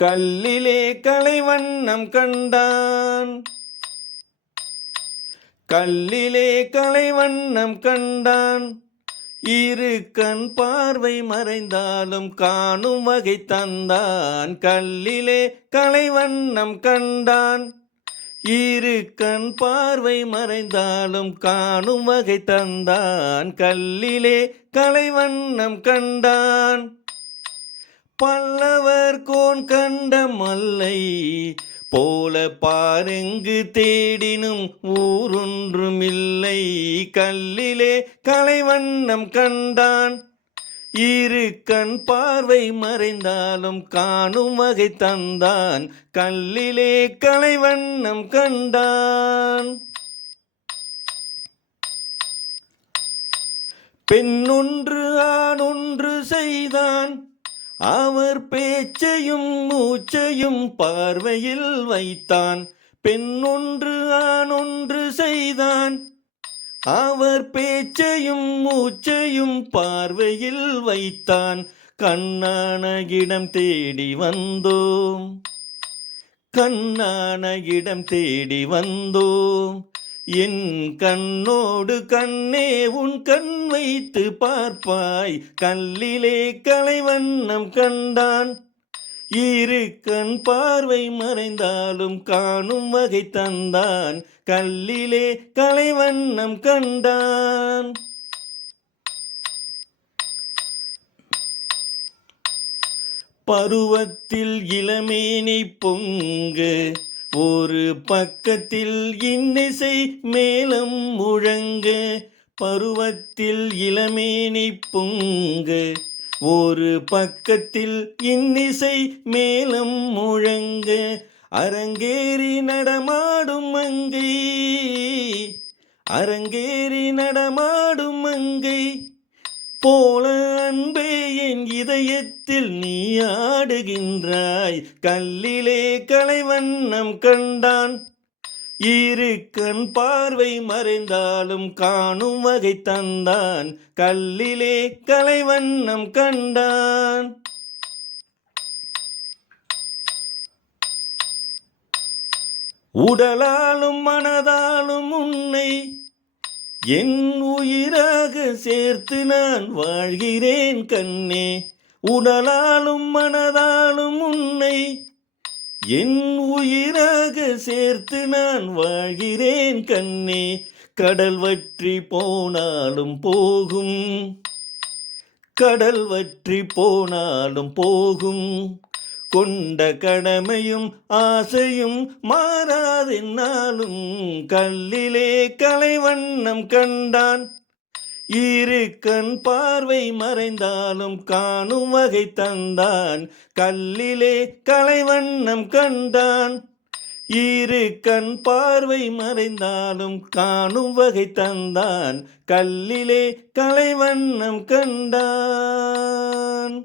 கல்லிலே கலைவண்ணம் கண்டான். கல்லிலே கலைவண்ணம் கண்டான். இரு கண் பார்வை மறைந்தாலும் காணும் வகை தந்தான். கல்லிலே கலைவண்ணம் கண்டான். இரு கண் பார்வை மறைந்தாலும் காணும் வகை தந்தான். கல்லிலே கலைவண்ணம் கண்டான். பல்லவர் கோன் கண்ட மல்லை போல பாருங்கு தேடினும் ஊரொன்றுமில்லை. கல்லிலே கலைவண்ணம் கண்டான். இரு கண் பார்வை மறைந்தாலும் காணும் வகை தந்தான். கல்லிலே கலைவண்ணம் கண்டான். பெண்ணொன்று ஆணொன்று செய்தான். அவர் பேச்சையும் மூச்சையும் பார்வையில் வைத்தான். பெண்ணொன்று ஆணொன்று செய்தான். அவர் பேச்சையும் மூச்சையும் பார்வையில் வைத்தான். கண்ணான இடம் தேடி வந்தோம். கண்ணான இடம் தேடி வந்தோம். என் கண்ணோடு கண்ணே உன் கண் வைத்து பார்ப்பாய். கல்லிலே கலைவண்ணம் கண்டான். இரு கண் பார்வை மறைந்தாலும் காணும் வகை தந்தான். கல்லிலே கலைவண்ணம் கண்டான். பருவத்தில் இளமேனி பொங்கு, ஒரு பக்கத்தில் இன்னிசை மேளம் முழங்க. பருவத்தில் இளமேனி பொங்கு, ஒரு பக்கத்தில் இன்னிசை மேளம் முழங்க. அரங்கேறி நடமாடும் மங்கை, அரங்கேறி நடமாடும் மங்கை போல அன்பே என் இதயத்தில் நீ ஆடுகின்றாய். கல்லிலே கலைவண்ணம் கண்டான். இரு கண் பார்வை மறைந்தாலும் காணும் வகை தந்தான். கல்லிலே கலைவண்ணம் கண்டான். உடலாலும் மனதாலும் உன்னை என் உயிராக சேர்த்து நான் வாழ்கிறேன் கண்ணே. உடலாலும் மனதாலும் உன்னை என் உயிராக சேர்த்து நான் வாழ்கிறேன் கண்ணே. கடல் வற்றி போனாலும் போகும், கடல் வற்றி போனாலும் போகும். கொண்ட கடமையும் ஆசையும் மாறாதென்னாலும். கல்லிலே கலைவண்ணம் கண்டான். இரு கண் பார்வை மறைந்தாலும் காணும் வகை தந்தான். கல்லிலே கலைவண்ணம் கண்டான். இரு கண் பார்வை மறைந்தாலும் காணும் வகை தந்தான். கல்லிலே கலைவண்ணம் கண்டான்.